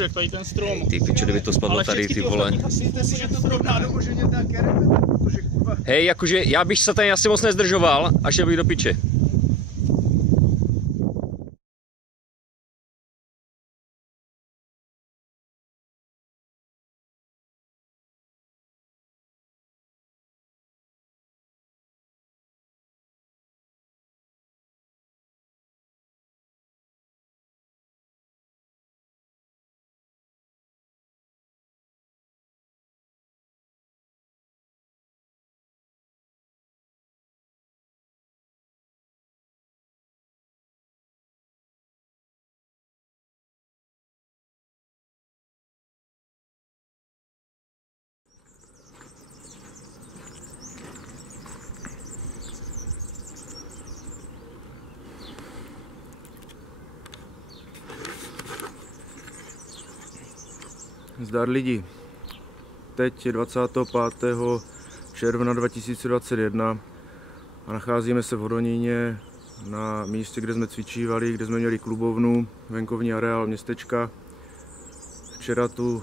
prohled, jak tady ten strom. Ty piče, kdyby to spadlo tady, ty vole. Hej, jakože já bych se tady asi moc nezdržoval a šel bych do piče. Zdar lidi, teď je 25. června 2021 a nacházíme se v Hodoníně na místě, kde jsme cvičívali, kde jsme měli klubovnu, venkovní areál městečka. Včera tu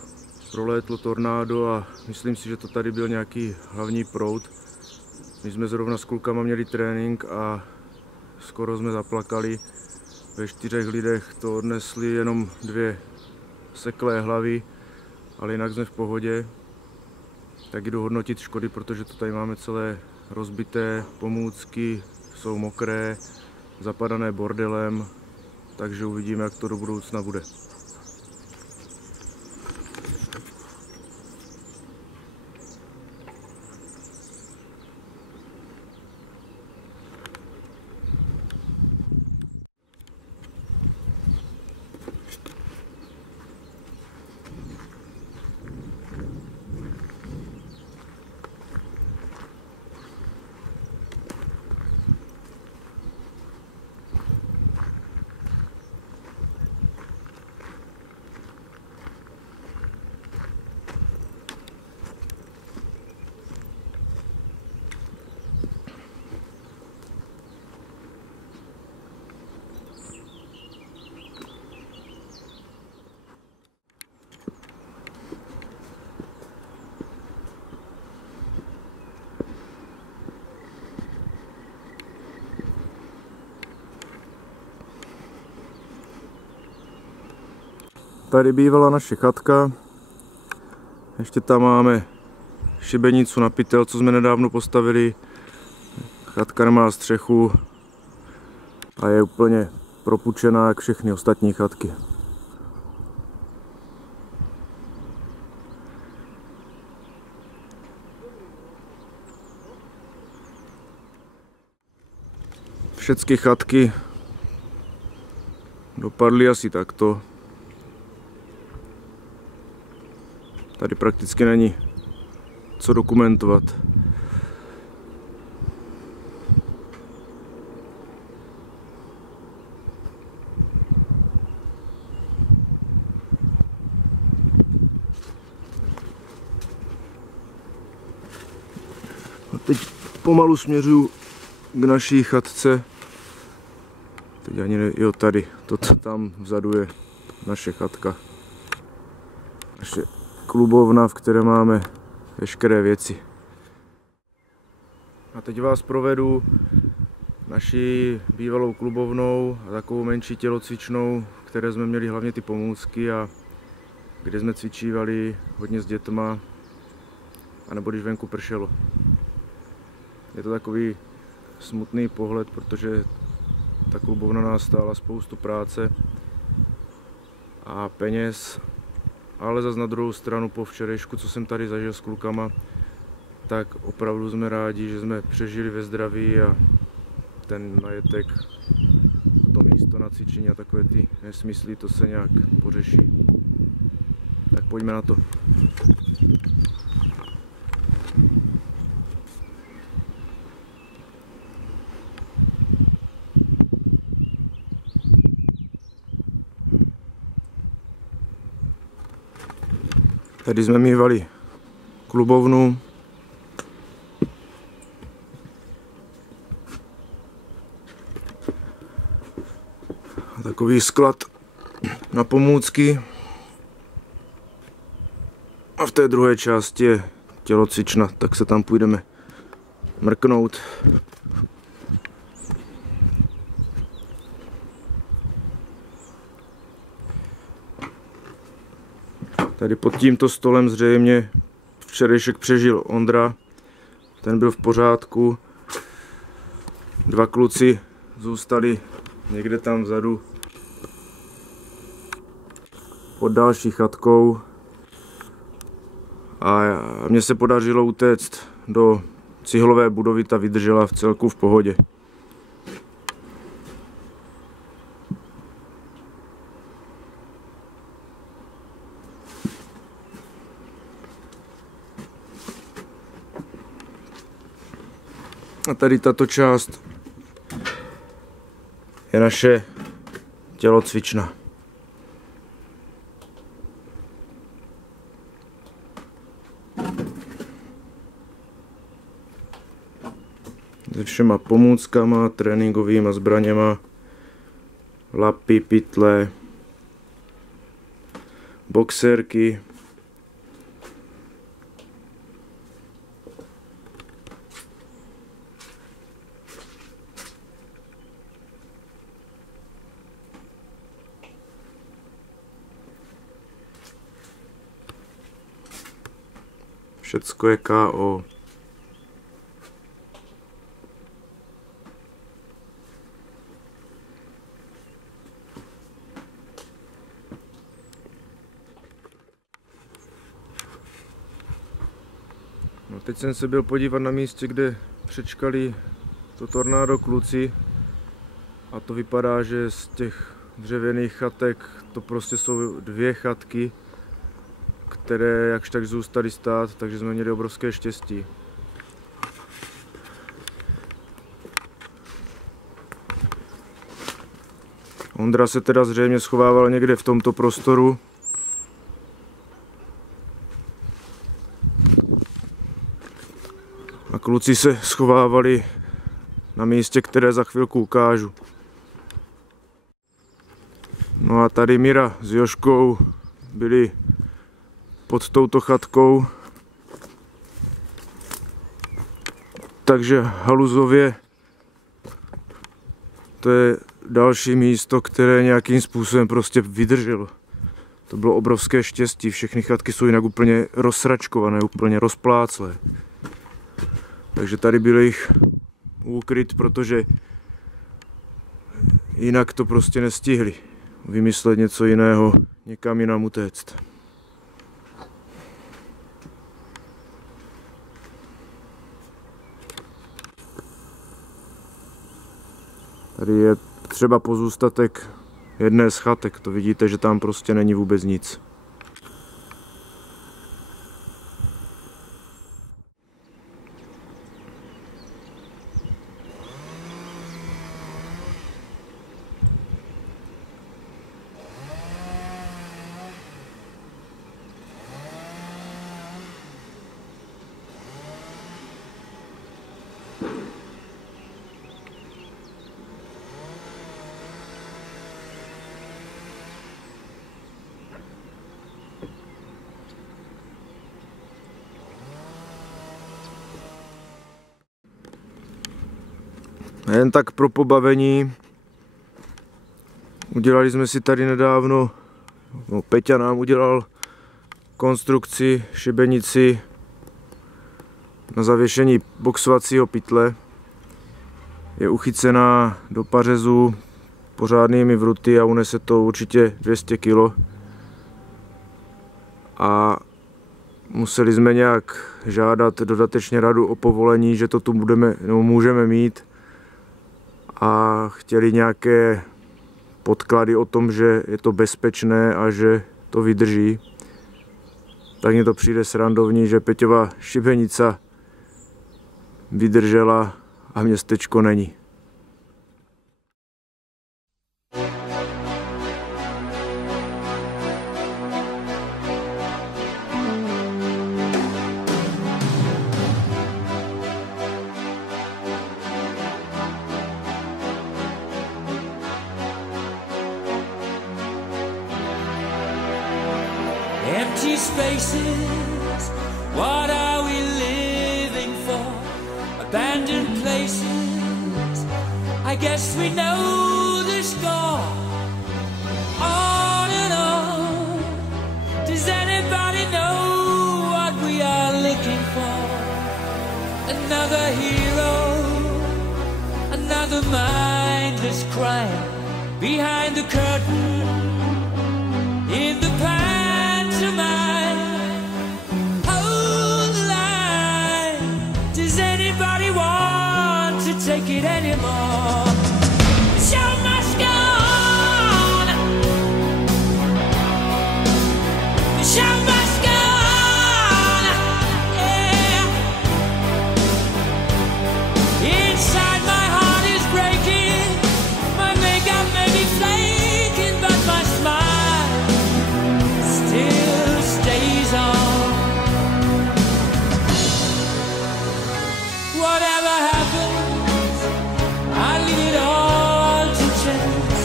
prolétlo tornádo a myslím si, že to tady byl nějaký hlavní proud. My jsme zrovna s klukama měli trénink a skoro jsme zaplakali. Ve 4 lidech to odnesli jenom 2 seklé hlavy, ale jinak jsme v pohodě. Tak jdu hodnotit škody, protože to tady máme celé rozbité, pomůcky jsou mokré, zapadané bordelem, takže uvidíme, jak to do budoucna bude. Tady bývala naše chatka, ještě tam máme šibenicu na pytel, co jsme nedávno postavili. Chatka nemá střechu a je úplně propučená jak všechny ostatní chatky. Všechny chatky dopadly asi takto. Tady prakticky není co dokumentovat. A teď pomalu směřuju k naší chatce. Teď ani ne, jo, tady, to tam vzadu je naše chatka. Naše klubovna, v které máme veškeré věci. A teď vás provedu naší bývalou klubovnou a takovou menší tělocvičnou, v které jsme měli hlavně ty pomůcky a kde jsme cvičívali hodně s dětma, anebo když venku pršelo. Je to takový smutný pohled, protože ta klubovna nás stála spoustu práce a peněz. Ale zas na druhou stranu po včerejšku, co jsem tady zažil s klukama, tak opravdu jsme rádi, že jsme přežili ve zdraví a ten majetek, to místo na cvičení a takové ty nesmysly, to se nějak pořeší. Tak pojďme na to. Tady jsme mívali klubovnu. Takový sklad na pomůcky. A v té druhé části je tělocvična, tak se tam půjdeme mrknout. Tady pod tímto stolem zřejmě včerejšek přežil Ondra, ten byl v pořádku. Dva kluci zůstali někde tam vzadu pod další chatkou a mně se podařilo utéct do cihlové budovy, ta vydržela v celku v pohodě. A tady tato část je naše tělocvična. Se všema pomůckama, tréninkovými zbraněma, lapy, pytle, boxerky. Všecko je KO. No, teď jsem se byl podívat na místě, kde přečkali to tornádo kluci a to vypadá, že z těch dřevěných chatek to prostě jsou dvě chatky, které jakž tak zůstaly stát, takže jsme měli obrovské štěstí. Ondra se teda zřejmě schovával někde v tomto prostoru. A kluci se schovávali na místě, které za chvilku ukážu. No a tady Mira s Joškou byli pod touto chatkou. Takže haluzově to je další místo, které nějakým způsobem prostě vydrželo. To bylo obrovské štěstí, všechny chatky jsou jinak úplně rozsračkované, úplně rozpláclé. Takže tady byl jich úkryt, protože jinak to prostě nestihli vymyslet něco jiného, někam jinam utéct. Tady je třeba pozůstatek jedné z chatek, to vidíte, že tam prostě není vůbec nic. Jen tak pro pobavení. Udělali jsme si tady nedávno, Peťa nám udělal konstrukci, šibenici na zavěšení boxovacího pytle. Je uchycená do pařezu pořádnými vruty a unese to určitě 200 kg. A museli jsme nějak žádat dodatečně radu o povolení, že to tu můžeme mít. A chtěli nějaké podklady o tom, že je to bezpečné a že to vydrží. Tak mně to přijde srandovní, že Peťova šibenica vydržela a městečko není. Empty spaces, what are we living for? Abandoned places, I guess we know the score. On and on, does anybody know what we are looking for? Another hero, another mindless crime behind the curtain, in the pantomime. Hold the line, does anybody want to take it anymore? The show must go on. The show must go on. Yeah. Inside my heart is breaking, my makeup may be flaking, but my smile still stays on. Whatever happens, I leave it all to chance.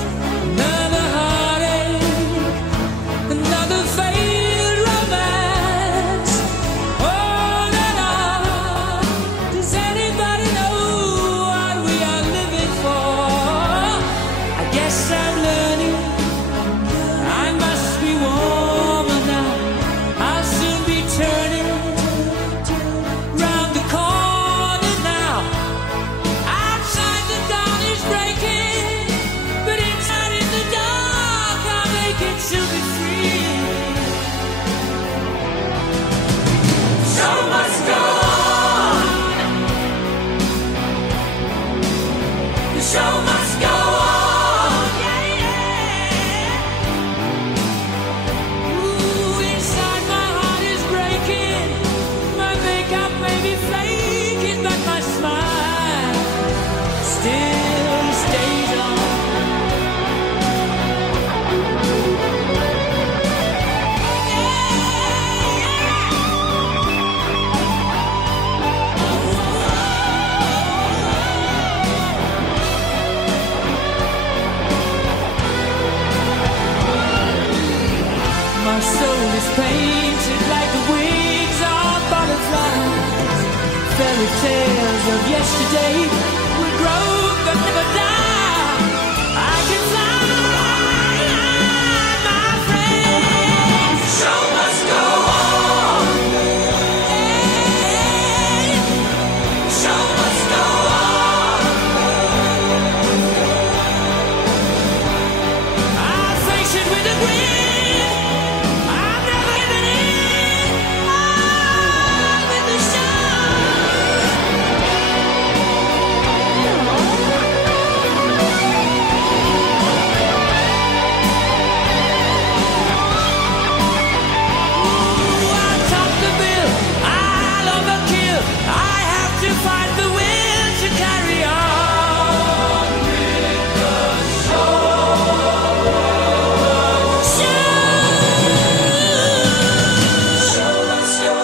Another heartache, another failed romance. On and on, does anybody know what we are living for? I guess I'm learning, I must be warmer now. I'll soon be turning round the corner now. Outside the dawn is breaking, but inside in the dark I'll make it to be free. Show must go on. The show must go on. Yeah, yeah. Ooh, inside my heart is breaking, my makeup may be flaking, but my smile still stays on. My soul is painted like the wings of butterflies. Fairy tales of yesterday will grow but never die. I can fly, my friend. The show must go on. The show must go on. I'll face it with a grin. I'm never giving in. On with the show. Ooh, I'll top the bill, I'll overkill. I have to find the will to carry on with the show. Show must go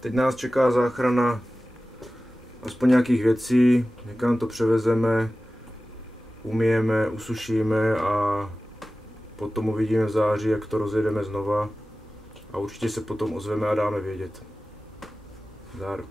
Teď nás čeká záchrana aspoň nějakých věcí, někam to převezeme, umyjeme, usušíme a potom uvidíme v září, jak to rozjedeme znova a určitě se potom ozveme a dáme vědět. Zdar.